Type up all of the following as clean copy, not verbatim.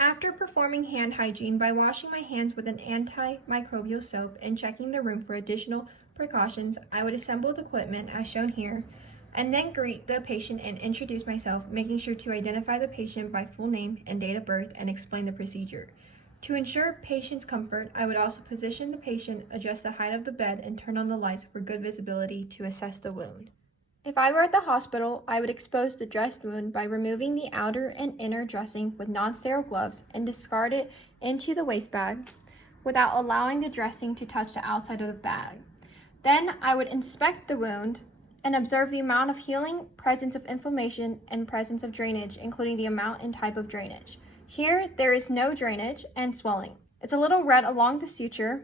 After performing hand hygiene by washing my hands with an antimicrobial soap and checking the room for additional precautions, I would assemble the equipment as shown here and then greet the patient and introduce myself, making sure to identify the patient by full name and date of birth and explain the procedure. To ensure patient's comfort, I would also position the patient, adjust the height of the bed, and turn on the lights for good visibility to assess the wound. If I were at the hospital, I would expose the dressed wound by removing the outer and inner dressing with non-sterile gloves and discard it into the waste bag without allowing the dressing to touch the outside of the bag. Then I would inspect the wound and observe the amount of healing, presence of inflammation, and presence of drainage, including the amount and type of drainage. Here, there is no drainage and swelling. It's a little red along the suture,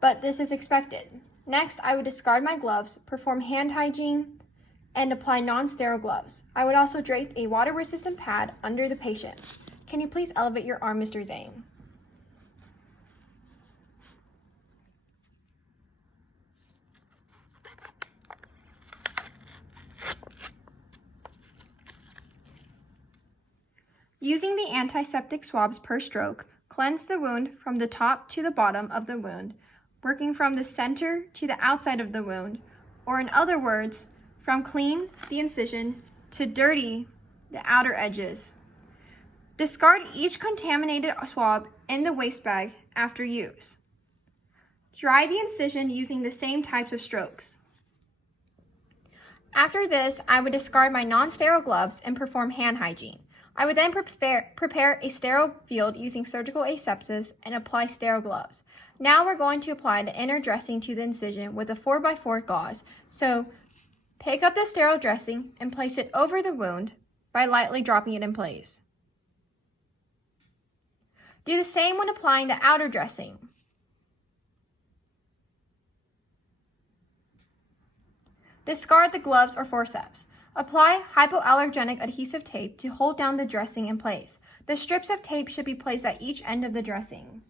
but this is expected. Next, I would discard my gloves, perform hand hygiene, and apply non-sterile gloves. I would also drape a water-resistant pad under the patient. Can you please elevate your arm, Mr. Zhang? Using the antiseptic swabs per stroke, cleanse the wound from the top to the bottom of the wound, working from the center to the outside of the wound, or in other words, from clean the incision to dirty the outer edges. Discard each contaminated swab in the waste bag after use. Dry the incision using the same types of strokes. After this, I would discard my non-sterile gloves and perform hand hygiene. I would then prepare a sterile field using surgical asepsis and apply sterile gloves. Now we're going to apply the inner dressing to the incision with a 4x4 gauze. So pick up the sterile dressing and place it over the wound by lightly dropping it in place. Do the same when applying the outer dressing. Discard the gloves or forceps. Apply hypoallergenic adhesive tape to hold down the dressing in place. The strips of tape should be placed at each end of the dressing.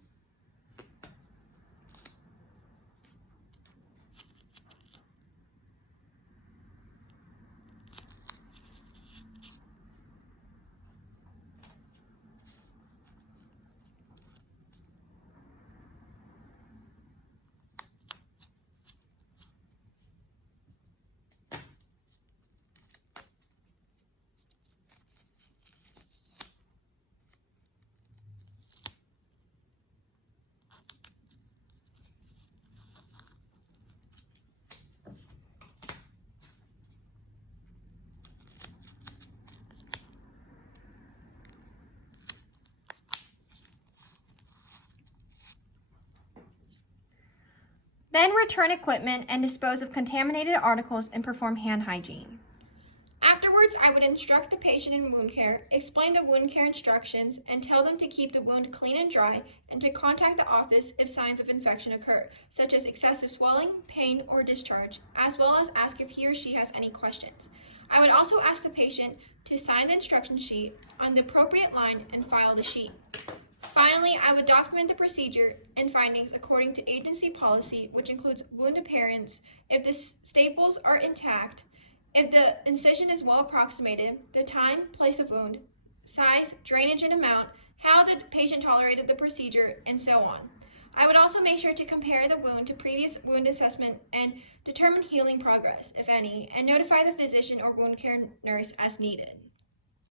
Then return equipment and dispose of contaminated articles and perform hand hygiene. Afterwards, I would instruct the patient in wound care, explain the wound care instructions, and tell them to keep the wound clean and dry and to contact the office if signs of infection occur, such as excessive swelling, pain, or discharge, as well as ask if he or she has any questions. I would also ask the patient to sign the instruction sheet on the appropriate line and file the sheet. Finally, I would document the procedure and findings according to agency policy, which includes wound appearance, if the staples are intact, if the incision is well approximated, the time, place of wound, size, drainage and amount, how the patient tolerated the procedure, and so on. I would also make sure to compare the wound to previous wound assessment and determine healing progress, if any, and notify the physician or wound care nurse as needed.